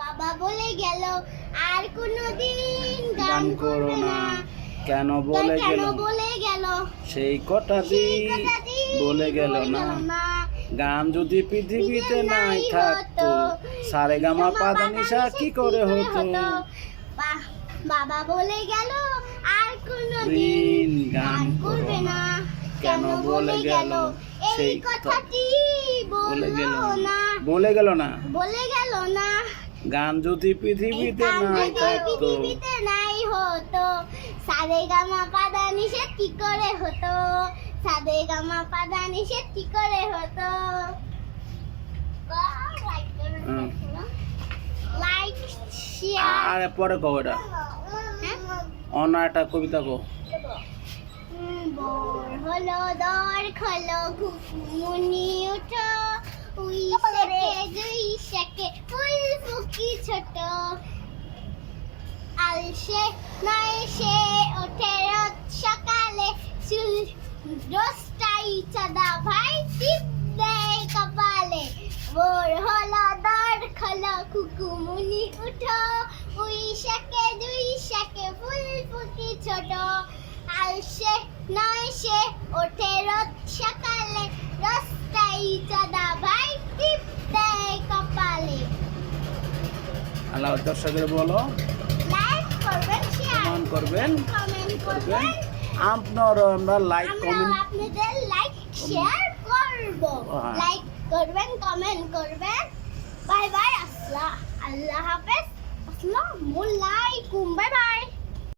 বাবা বলে গেল আর কোনোদিন গান গান করো করবে না। না। কেন বলে গেল সেই কথা বলে গেল না। গান যদি পৃথিবীতে নাই থাকতো সারেগামা পাধানিসা কি করে হতো। বাবা বলে গেল আর কোনোদিন দিন গান করবে না। কেন বলে গেল এই কথাটি বলে গেল বলে গেল না। না। গান যদি পৃথিবীতে নাই থাকতো পৃথিবীতে নাই হতো সারেগামা পাধানিসা কি করে হতো। সারেগামা পাধানিসা কি করে হতো। লাইক শেয়ার আর পরে কও এটা অন্য একটা কবিতা কও। ভোর হলো দর খলো ঘুমুনি উঠো উই সেকে দুই সেকে ফুল ফুকি ছোট আলসে নয় সে ওঠে রোজ সকালে চুল রোজটাই চাঁদা ভাই টিপ দেয় কপালে। ভোর হলো দর খলো কুকুমুনি উঠো উই সেকে দুই সেকে ফুল ফুকি ছোট আলসে নয় সে ওঠে রোজ সকালে রোজটাই চাঁদা ভাই টিপ দেয় কপালে। আল্লাহ দর্শকের বলো লাইক করবেন শেয়ার করবেন কমেন্ট করবেন। আপনারা আমরা লাইক কমেন্ট আপনাদের লাইক শেয়ার করব। লাইক করবেন কমেন্ট করবেন। বাই বাই আল্লাহ হাফেজ। আসসালামু আলাইকুম। Bye bye.